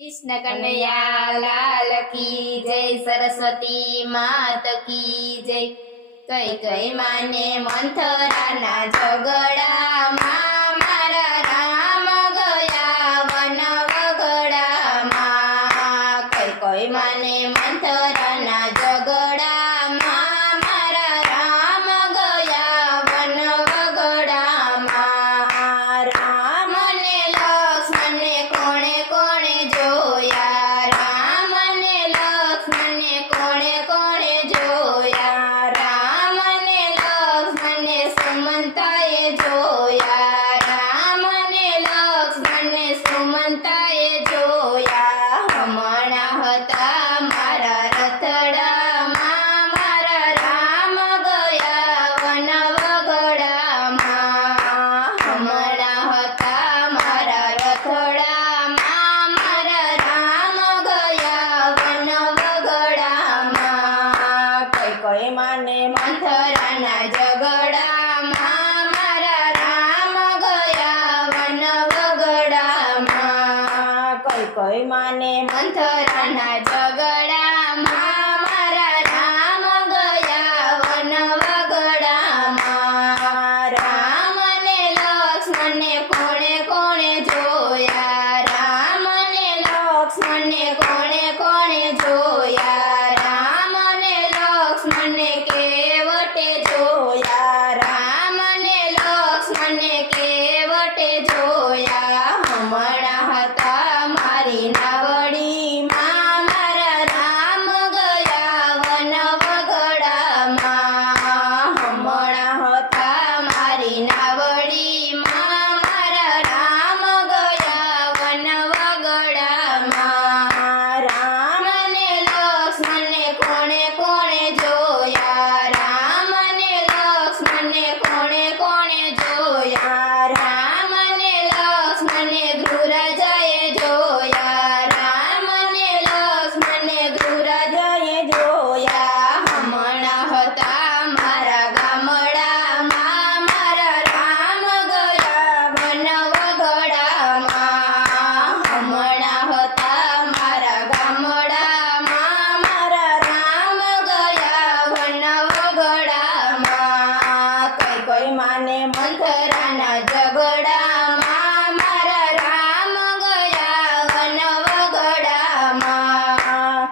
कृष्ण कन्हैया लाल की जय, सरस्वती मात की जय। कई कई माने मंथराना झगड़ामां मारा राम गया वन वगड़ामां। कई कई माने मंथराना झगड़ामां मारा राम गया वन वगड़ामां। राम ने लक्ष्मण ने कोणे कोणे जोया, राम ने लक्ष्मण ने कोणे कोणे जोया। राम ने लक्ष्मण ने सुमंताए जोया, राम ने लक्ष्मण ने सुमंताए जोया। हमणा हता मारा रथडामां मारा राम गया वन वगड़ामां। हमणा हता मारा रथडामां मारा राम गया वन वगड़ामां। कई कई माने मंथराना झगड़ामां मारा राम गया वन वगड़ामां। कई कई माने मंथराना झगड़ामां मारा राम गया वन वगड़ामां। राम ने लक्ष्मण ने कोणे कोणे जोया, राम ने लक्ष्मण ने कोणे कोणे जोया। राम ने लक्ष्मण ने केवटे जोया, राम ने लक्ष्मण ने केवटे जोया। हमणा हता मारी नावड़ीमां मारा राम गया वन वगड़ामां। हमणा हता मारी नावड़ीमां मारा राम गया वन वगड़ामां। राम ने लक्ष्मण ने कोणे कोणे जोया, राम ने लक्ष्मण ने कोणे कोणे जोया। राम ने लक्ष्मण ने गृहराजाए जोया, राम ने लक्ष्मण ने गृहराजाए जोया। हमणा हता मारा गामडामां मारा राम गया वन वगड़ामां। हमणा हता मारा गामडामां मारा राम गया वन वगड़ामां। कई कई माने मंथराना झगड़ामां मारा राम गया वन वगड़ामां।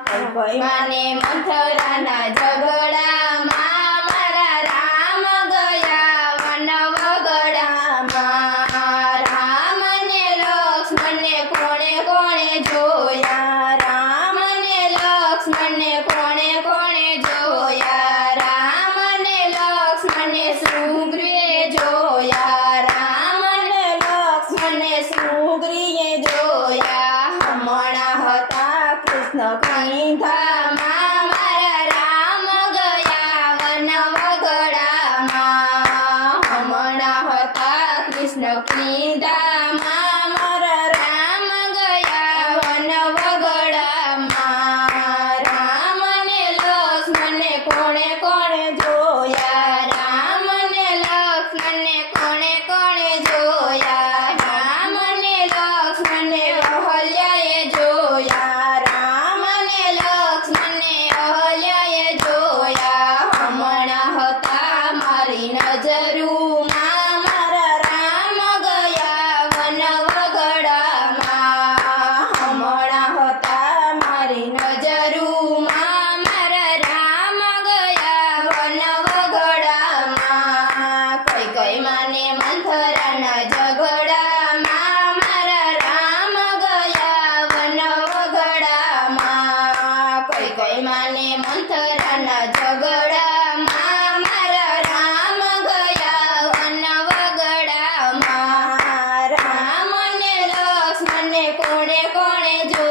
कई कई माने मंथराना झगड़ामां मारा राम गया वन वगड़ामां। राम ने लक्ष्मण ने कोणे कोणे जोया, राम ने लक्ष्मण ने कोणे कोणे जोया। राम ने लक्ष्मण ने सुग्रीवे जोया, राम ने लक्ष्मण ने सुग्रीवे जोया। हमणा हता कृष्ण कीधामां मारा राम गया वन वगड़ामां। हमणा हता कृष्ण कीधामां मारा राम गया वन वगड़ामां। राम ने लक्ष्मण ने कोणे कोणे जोया, राम ने लक्ष्मण ने कोणे कोणे जोया। राम ने लक्ष्मण ने अहल्याए जोया, राम ने लक्ष्मण ने अहल्याए जोया। हमणा हता मारी नजरूमां मारा राम गया वन वगड़ामां। हमणा हता मारी नजरूमां मारा राम गया वन वगड़ामां। कई कई माने मंथराना झगड़ामां मारा राम गया वन वगड़ामां। कई कई माने मंथराना झगड़ामां मारा राम गया वन वगड़ामां। राम ने लक्ष्मण ने कोणे कोणे जो